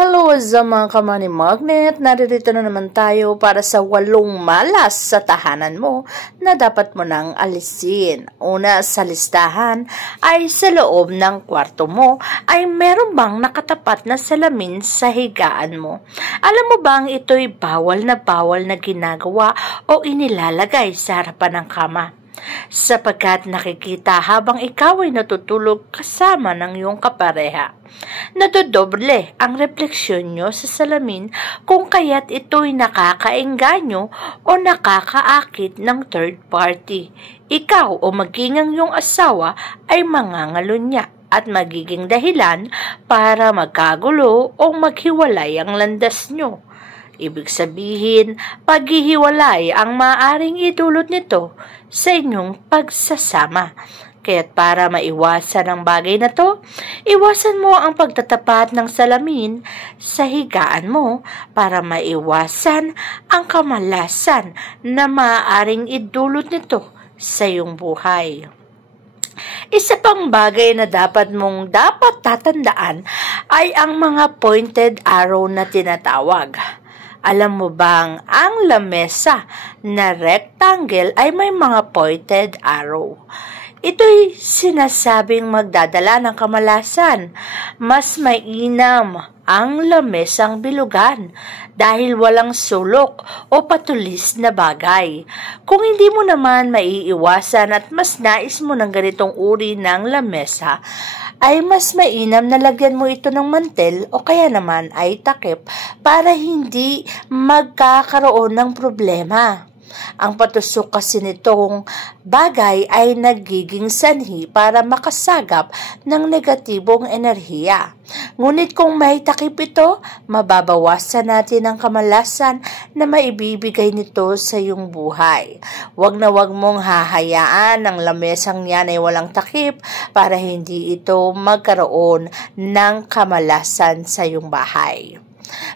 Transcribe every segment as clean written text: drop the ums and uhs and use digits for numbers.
Hello sa mga kamani magnet, narito na naman tayo para sa 8 malas sa tahanan mo na dapat mo nang alisin. Una sa listahan ay sa loob ng kwarto mo ay meron bang nakatapat na salamin sa higaan mo? Alam mo bang ito'y bawal na ginagawa o inilalagay sa harapan ng kama? Sapagkat nakikita habang ikaw ay natutulog kasama ng iyong kapareha. Nadodoble ang refleksyon nyo sa salamin kung kaya't ito'y nakakaengganyo o nakakaakit ng third party. Ikaw o maging ang iyong asawa ay mangangalunya at magiging dahilan para magkagulo o maghiwalay ang landas nyo. Ibig sabihin, paghihiwalay ang maaaring idulot nito sa inyong pagsasama. Kaya't para maiwasan ang bagay na to, iwasan mo ang pagtatapat ng salamin sa higaan mo para maiwasan ang kamalasan na maaaring idulot nito sa iyong buhay. Isa pang bagay na dapat tatandaan ay ang mga pointed arrow na tinatawag. Alam mo bang ang lamesa na rectangle ay may mga pointed arrow? Ito'y sinasabing magdadala ng kamalasan. Mas mainam ang lamesang bilugan dahil walang sulok o patulis na bagay. Kung hindi mo naman maiiwasan at mas nais mo ng ganitong uri ng lamesa, ay mas mainam na lagyan mo ito ng mantel o kaya naman ay takip para hindi magkakaroon ng problema. Ang patusok kasi nitong bagay ay nagiging sanhi para makasagap ng negatibong enerhiya. Ngunit kung may takip ito, mababawasan natin ang kamalasan na maibibigay nito sa iyong buhay. Huwag na huwag mong hahayaan ang lamesang yan ay walang takip para hindi ito magkaroon ng kamalasan sa iyong bahay.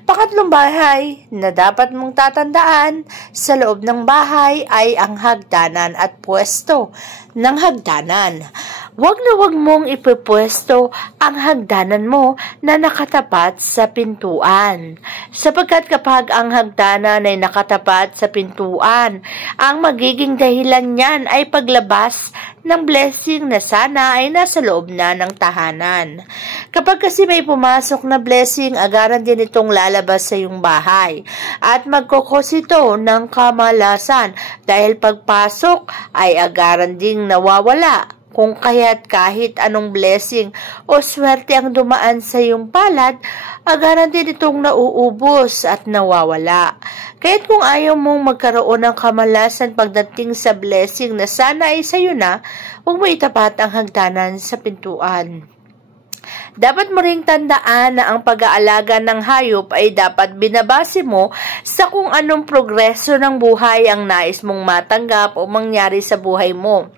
Pangatlong bahay na dapat mong tatandaan sa loob ng bahay ay ang hagdanan at pwesto ng hagdanan. Huwag na huwag mong ipupwesto ang hagdanan mo na nakatapat sa pintuan. Sapagkat kapag ang hagdanan ay nakatapat sa pintuan, ang magiging dahilan niyan ay paglabas ng blessing na sana ay nasa loob na ng tahanan. Kapag kasi may pumasok na blessing, agaran din itong lalabas sa iyong bahay at magkukos ito ng kamalasan dahil pagpasok ay agaran ding nawawala. Kung kaya't kahit anong blessing o swerte ang dumaan sa iyong palad, agaran din itong nauubos at nawawala. Kaya't kung ayaw mong magkaroon ng kamalasan pagdating sa blessing na sana ay sa iyo na, huwag mo itapat ang hagdanan sa pintuan. Dapat mo ring tandaan na ang pag-aalaga ng hayop ay dapat binabase mo sa kung anong progreso ng buhay ang nais mong matanggap o mangyari sa buhay mo.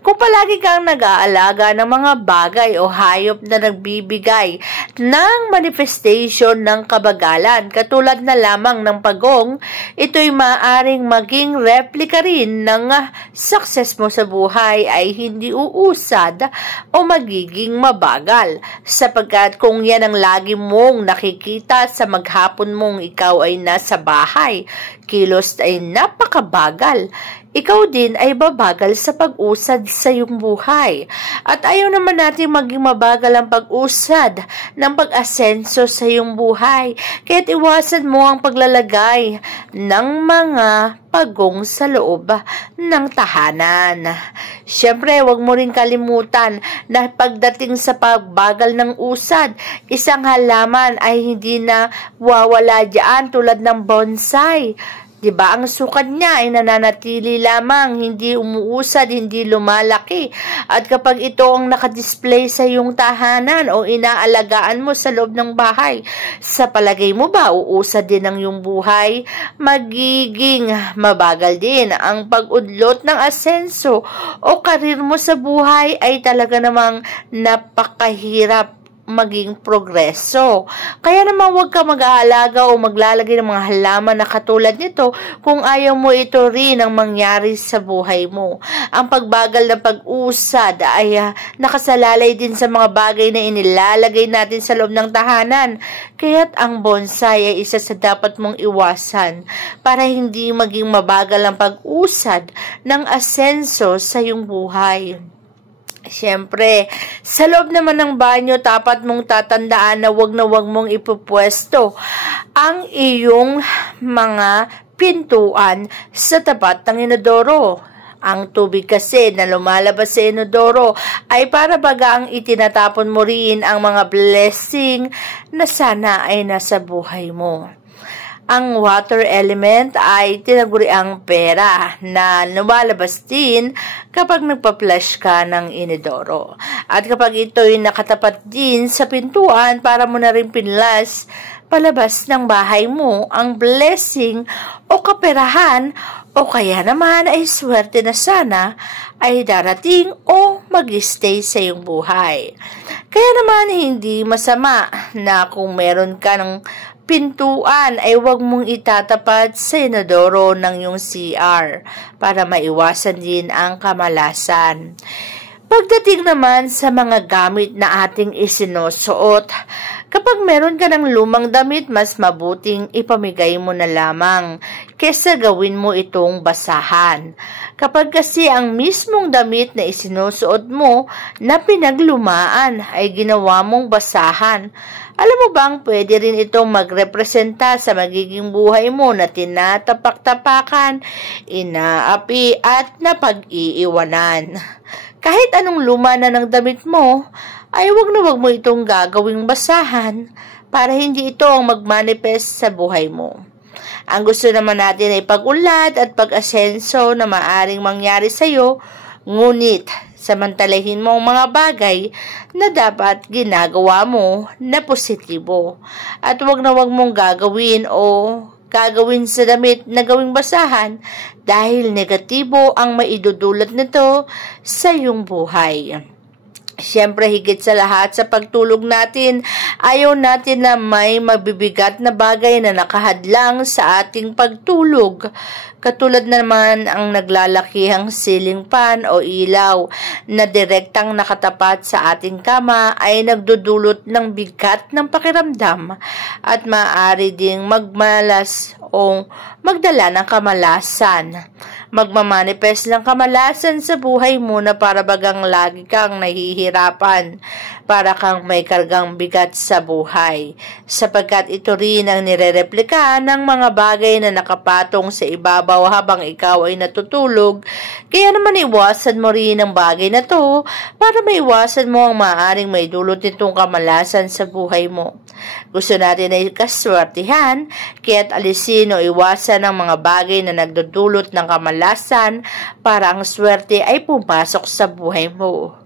Kung palagi kang nag-aalaga ng mga bagay o hayop na nagbibigay ng manifestation ng kabagalan, katulad na lamang ng pagong, ito'y maaaring maging replika rin ng success mo sa buhay ay hindi uusad o magiging mabagal. Sapagkat kung yan ang lagi mong nakikita sa maghapon mong ikaw ay nasa bahay, kilos ay napakabagal, ikaw din ay babagal sa pag-usad sa iyong buhay. At ayaw naman natin maging mabagal ang pag-usad ng pag-asenso sa iyong buhay. Kaya't iwasan mo ang paglalagay ng mga pagong sa loob ng tahanan. Siyempre, huwag mo rin kalimutan na pagdating sa pagbagal ng usad, isang halaman ay hindi na wawala diyan tulad ng bonsai. Diba, ang sukat niya ay nananatili lamang, hindi umuusad, hindi lumalaki. At kapag ito ang nakadisplay sa iyong tahanan o inaalagaan mo sa loob ng bahay, sa palagay mo ba uusad din ang iyong buhay? Magiging mabagal din ang pag-udlot ng asenso o karir mo sa buhay ay talaga namang napakahirap maging progreso. Kaya naman huwag ka mag-aalaga o maglalagay ng mga halaman na katulad nito kung ayaw mo ito rin ang mangyari sa buhay mo. Ang pagbagal ng pag-usad ay nakasalalay din sa mga bagay na inilalagay natin sa loob ng tahanan. Kaya't ang bonsai ay isa sa dapat mong iwasan para hindi maging mabagal ang pag-usad ng asenso sa iyong buhay. Siyempre, sa loob naman ng banyo, dapat mong tatandaan na wag mong ipupwesto ang iyong mga pintuan sa tapat ng inodoro. Ang tubig kasi na lumalabas sa inodoro ay para baga ang itinatapon mo rin ang mga blessing na sana ay nasa buhay mo. Ang water element ay tinaguriang pera na lumalabas din kapag nagpa-flush ka ng inodoro. At kapag ito'y nakatapat din sa pintuan, para mo na rin pinlas palabas ng bahay mo ang blessing o kaperahan o kaya naman ay swerte na sana ay darating o mag-stay sa iyong buhay. Kaya naman hindi masama na kung meron ka ng pintuan ay huwag mong itatapat sa inodoro ng iyong CR para maiwasan din ang kamalasan. Pagdating naman sa mga gamit na ating isinusuot, kapag meron ka ng lumang damit, mas mabuting ipamigay mo na lamang kesa gawin mo itong basahan. Kapag kasi ang mismong damit na isinusuot mo na pinaglumaan ay ginawa mong basahan, alam mo bang pwede rin itong magrepresenta sa magiging buhay mo na tinatapak-tapakan, inaapi at napag-iiwanan. Kahit anong luma na ng damit mo, ay wag mo itong gagawing basahan para hindi ito ang mag-manifest sa buhay mo. Ang gusto naman natin ay pag-unlad at pag-asenso na maaring mangyari sa iyo, ngunit samantalahin mo ang mga bagay na dapat ginagawa mo na positibo. At wag mong gagawin sa damit na gawing basahan dahil negatibo ang maidudulot nito sa iyong buhay. Siyempre, higit sa lahat sa pagtulog natin, ayaw natin na may mabibigat na bagay na nakahadlang sa ating pagtulog. Katulad naman ang naglalakihang ceiling fan o ilaw na direktang nakatapat sa ating kama ay nagdudulot ng bigat ng pakiramdam at maaari ding magmalas o magdala ng kamalasan. Magmamanifest ng kamalasan sa buhay mo na para bagang lagi kang nahihirapan, para kang may kargang bigat sa buhay, sapagkat ito rin ang nirereplika ng mga bagay na nakapatong sa ibabaw habang ikaw ay natutulog. Kaya naman iwasan mo rin ang bagay na to para maiwasan mo ang maaaring may dulot nitong kamalasan sa buhay mo. Gusto natin ay kaswertihan, kaya't alisin o iwasan ang mga bagay na nagdudulot ng kamalasan para ang swerte ay pumasok sa buhay mo.